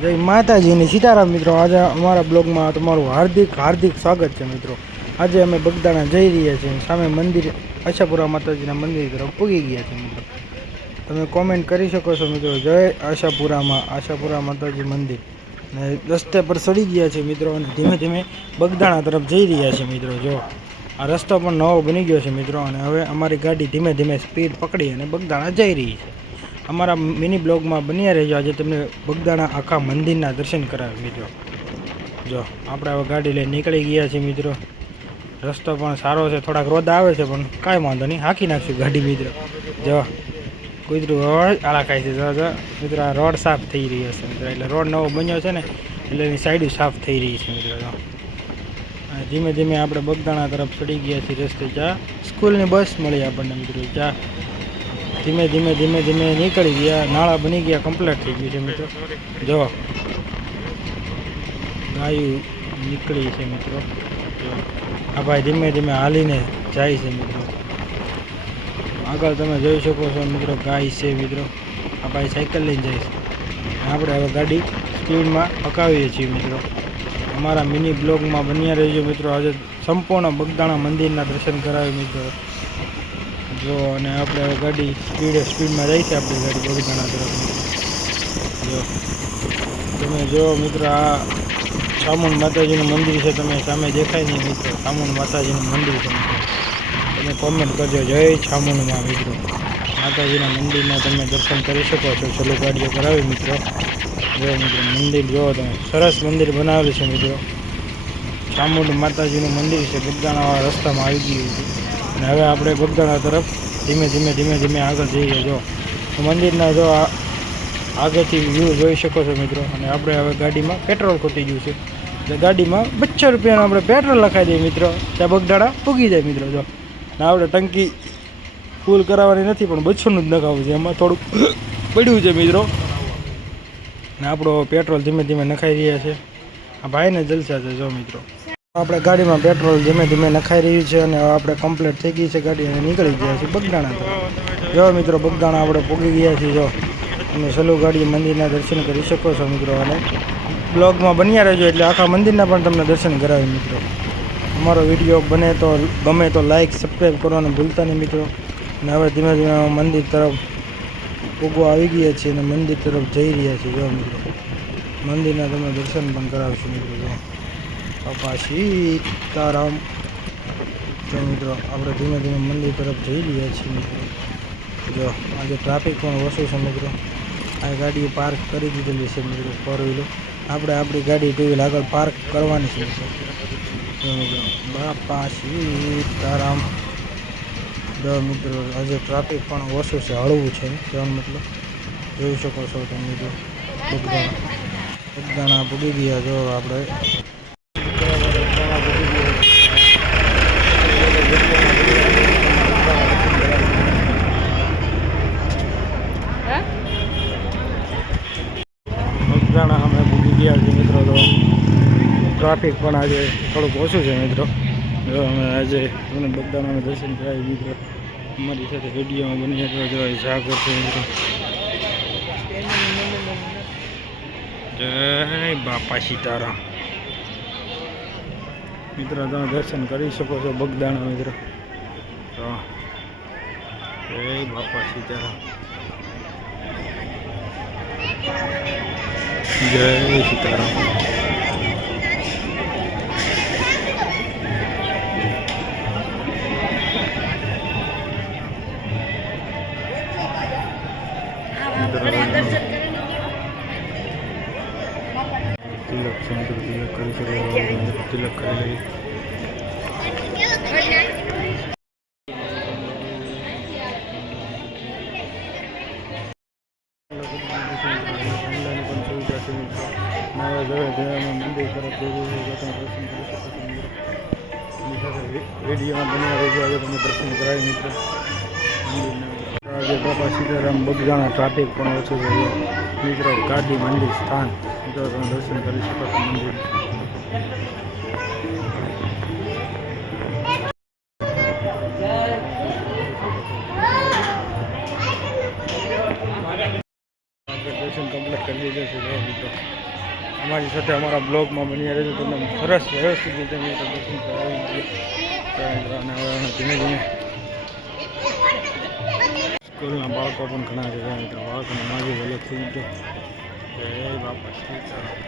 જય માતાજીની સીતારામ મિત્રો. આજે અમારા બ્લોગમાં તમારું હાર્દિક હાર્દિક સ્વાગત છે મિત્રો. આજે અમે બગદાણા જઈ રહ્યા છીએ સામે મંદિર, આશાપુરા માતાજીના મંદિર તરફ પૂગી ગયા છે મિત્રો. તમે કોમેન્ટ કરી શકો છો મિત્રો, જય આશાપુરામાં, આશાપુરા માતાજી મંદિર. ને રસ્તે પર સડી ગયા છે મિત્રો અને ધીમે ધીમે બગદાણા તરફ જઈ રહ્યા છે મિત્રો, જો. આ રસ્તો પણ નવો બની ગયો છે મિત્રો અને હવે અમારી ગાડી ધીમે ધીમે સ્પીડ પકડી અને બગદાણા જઈ રહી છે. અમારા મિની બ્લોગમાં બન્યા રહેજો. આજે તમને બગદાણા આખા મંદિરના દર્શન કરાવે મિત્રો. જો, આપણે હવે ગાડી લઈને નીકળી ગયા છીએ મિત્રો. રસ્તો પણ સારો છે, થોડાક રોદ આવે છે, પણ કાંઈ વાંધો નહીં. હાંકી નાખશું ગાડી મિત્રો. જો કુદરું રોડ આળા ખાય છે. જો જો, મિત્રો, આ રોડ સાફ થઈ રહ્યો છે મિત્રો. એટલે રોડ નવો બન્યો છે ને, એટલે એની સાઈડ સાફ થઈ રહી છે મિત્રો. જો. ધીમે ધીમે આપણે બગદાણા તરફ ચડી ગયા છીએ રસ્તે. જા, સ્કૂલની બસ મળી આપણને મિત્રો. ચા ધીમે ધીમે ધીમે ધીમે નીકળી ગયા. નાળા બની ગયા કમ્પ્લીટ થઈ ગયું છે મિત્રો. જો. ગાયું નીકળી છે મિત્રો. આ ભાઈ ધીમે ધીમે હાલીને જાય છે મિત્રો. આગળ તમે જોઈ શકો છો મિત્રો, ગાય છે મિત્રો. આ ભાઈ સાયકલ લઈને જાય છે. આપણે હવે ગાડી સ્પીડમાં પકાવીએ છીએ મિત્રો. અમારા મિની બ્લોગમાં બન્યા રહેજો મિત્રો. આજે સંપૂર્ણ બગદાણા મંદિરના દર્શન કરાવ્યું મિત્રો. જો, અને આપણે ગાડી સ્પીડ સ્પીડમાં જાય છે આપણી ગાડી બગદાણા તરફ જો, તમે જો મિત્રો, આ ચામુંડ માતાજીનું મંદિર છે, તમે સામે દેખાય નહીં મિત્રો, ચામુંડ માતાજીનું મંદિર છે તમે કોમેન્ટ કરજો, જય ચામુંડમાં મિત્રો. માતાજીના મંદિરના તમે દર્શન કરી શકો છો છેલ્લો ગાડીઓ કરાવી મિત્રો. જો મિત્રો, મંદિર જોવો તમે, સરસ મંદિર બનાવેલું છે મિત્રો. ચામુંડ માતાજીનું મંદિર છે બગદાણાવાળા રસ્તામાં આવી ગયું છે. અને હવે આપણે બગદાણા તરફ ધીમે ધીમે ધીમે ધીમે આગળ જઈએ જો મંદિરના જો આ આગળથી વ્યૂ જોઈ શકો છો મિત્રો. અને આપણે હવે ગાડીમાં પેટ્રોલ ખૂટી ગયું છે. એટલે ગાડીમાં બચ્ચો રૂપિયાનું આપણે પેટ્રોલ લખાઈ દઈએ મિત્રો. ત્યાં બગદાણા પૂગી જાય મિત્રો, જો. ને આપણે ટંકી ફૂલ કરાવવાની નથી, પણ બચ્છોનું જ નખાવું છે. એમાં થોડુંક પડ્યું છે મિત્રો. ને આપણો પેટ્રોલ ધીમે ધીમે નખાઈ રહ્યા છે. આ ભાઈને જલસા છે, જો મિત્રો. આપણે ગાડીમાં પેટ્રોલ ધીમે ધીમે નખાઈ રહ્યું છે અને આપણે કમ્પ્લીટ થઈ ગઈ છે ગાડી અને નીકળી ગયા છે બગદાણા જો મિત્રો બગદાણા આપણે પૂગી ગયા છીએ, જો. તમે સલુ ગાડી મંદિરના દર્શન કરી શકો છો મિત્રો અને બ્લોગમાં બન્યા રહેજો એટલે આખા મંદિરના પણ તમને દર્શન કરાવી મિત્રો. અમારો વીડિયો બને તો, ગમે તો લાઇક સબસ્ક્રાઈબ કરવાનું ભૂલતા નહીં મિત્રો. અને હવે ધીમે ધીમે મંદિર તરફ પૂગવા આવી ગયા છીએ અને મંદિર તરફ જઈ રહ્યા છીએ, જો મિત્રો. મંદિરના તમને દર્શન પણ કરાવશું મિત્રો બાપા સીતારામ જો મિત્રો, આપણે ધીમે ધીમે મંદિર તરફ જઈ રહ્યા છીએ. જો, આજે ટ્રાફિક પણ ઓછું છે મિત્રો. આ ગાડીઓ પાર્ક કરી દીધેલી છે મિત્રો ફોર વ્હીલર આપણે આપણી ગાડી ટુ વ્હીલ આગળ પાર્ક કરવાની છે મિત્રો. બાપા સીતારામ જો મિત્રો, આજે ટ્રાફિક પણ ઓછું છે, હળવું છે. કહેવાનો મતલબ? જોઈ શકો છો તમે જો બગદાણા બગદાણા પૂગી ગયા જો આપણે. બગદાણા અમે પૂગી ગયા છીએ મિત્રો તો ટ્રાફિક પણ આજે થોડુંક ઓછું છે મિત્રો જો અમે આજે તમને બગદાણાના દર્શન કરાવી મિત્રો અમારી સાથે વિડીયોમાં બની જતો જો જા કરશે મિત્રો જય બાપા સીતારામ મિત્રો તમે દર્શન કરી શકો છો બગદાણા મિત્રો તો જય બાપા સીતારામ જય સીતારામ તિલક છે મિત્રો તિલક કરી શકો છો. રહ્યું સીતારામ બગજાણા ટ્રાફિક પણ ઓછું છે મિત્રો ગાડી મંદિર સ્થાન મિત્રો દર્શન કરી શકો છો મંદિર. કરી દીધા જો મિત્રો. અમારી સાથે અમારા બ્લોગમાં બની રહેજો. તમને સરસ વ્યવસ્થિત રીતે મિત્રો દર્શન કરાવી અને ધીમે ધીમે. સ્કૂલના બાળકો પણ ઘણા છે મિત્રો. બાળકોને માગી અલગ થઈ ગયો જય બાપા સીતારામ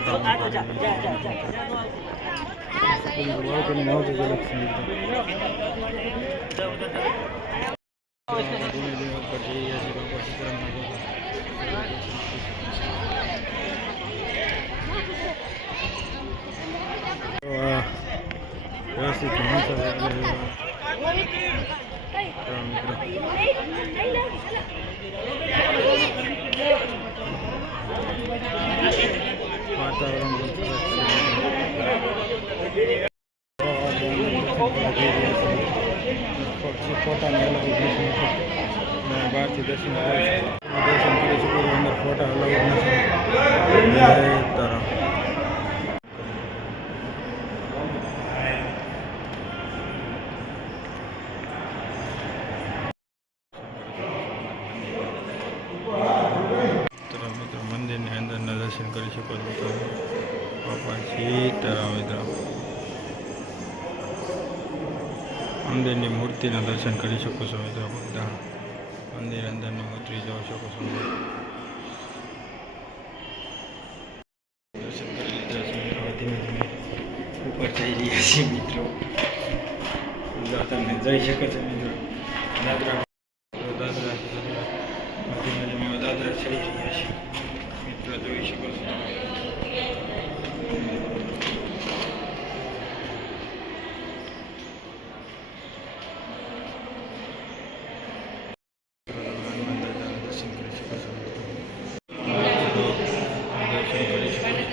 જો, ફોટા પણ પાડી દીધા. સ્કૂલના બાળકોની માજી અલગ છે મિત્રો ધીમે ધીમે ઉપર જઈ રહ્યા છે બાપા સીતારામના ભગવાન. તો આ વ્યવસ્થિત માણસો છે એટલે તો મિત્રો વાતાવરણ પણ સરસ છે ફોટાની અલગ જ દર્શન છે અને બહારથી દર્શન દર્શન કરી શકો છો અંદરના દર્શન કરી શકો છો બાપા સીતારામ મિત્રો. મંદિરની મૂર્તિના દર્શન કરી શકો છો મિત્રો બધા. મંદિર અંદરની ઉતરી જાઓ છો દર્શન મિત્રો. ધીમે ધીમે ઉપર જઈ રહ્યા છીએ મિત્રો. તમે જઈ શકો છો મિત્રો. દાદરા. દાદરા ધીમે ધીમે દાદરા ચડી રહ્યા છીએ. મિત્રો, જોઈ શકો છો તમે હનુમાન દાદાના દર્શન કરી શકો છો મિત્રો. દર્શન કરી શકો છો.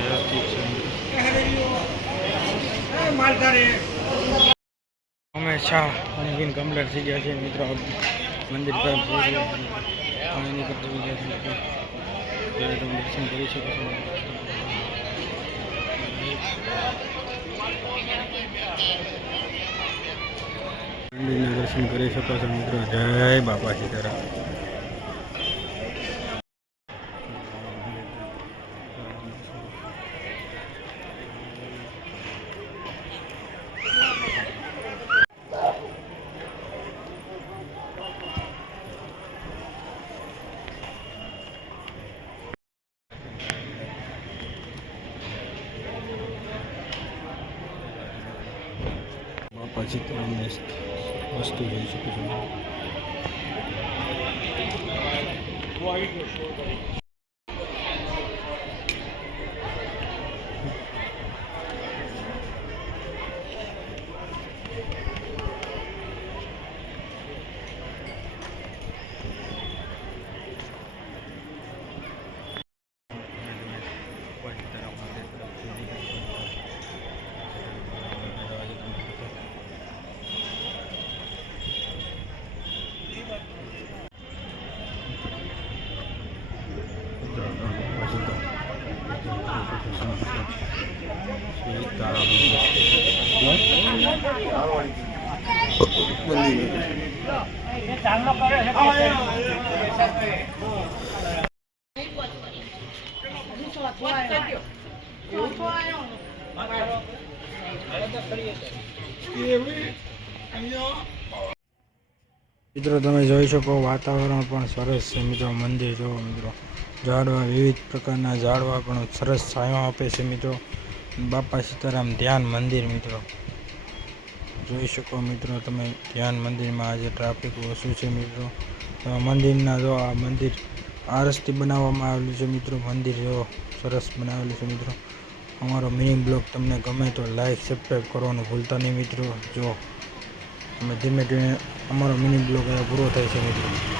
વ્યવસ્થિત છે. અમે શાહ અનગીન કમ્પ્લીટ થઈ ગયા છે મિત્રો. મંદિર પર પાણી તમે દર્શન કરી શકો છો. મંદિરના દર્શન કરી શકો છો મિત્રો. જય બાપા સીતારામ. બાપા સીતારામની વસ્તુ જોઈ શકો છો. જુદો એવી અહીંયા મિત્રો, તમે જોઈ શકો વાતાવરણ પણ સરસ છે મિત્રો, મંદિર જુઓ મિત્રો. ઝાડવા વિવિધ પ્રકારના ઝાડવા પણ સરસ છાંયો આપે છે મિત્રો. બાપા સીતારામ ધ્યાન મંદિર મિત્રો. જોઈ શકો મિત્રો, તમે ધ્યાન મંદિરમાં આજે ટ્રાફિક ઓછું છે મિત્રો. તમે મંદિરના જો આ મંદિર આરસથી બનાવવામાં આવેલું છે મિત્રો, મંદિર જો સરસ બનાવેલું છે મિત્રો. અમારો મિની બ્લોગ તમને ગમે તો લાઈક સબસ્ક્રાઈબ કરવાનું ભૂલતા નહીં મિત્રો. જો અમે ધીમે ધીમે અમારો મિની બ્લોગ પૂરો થાય છે મિત્રો.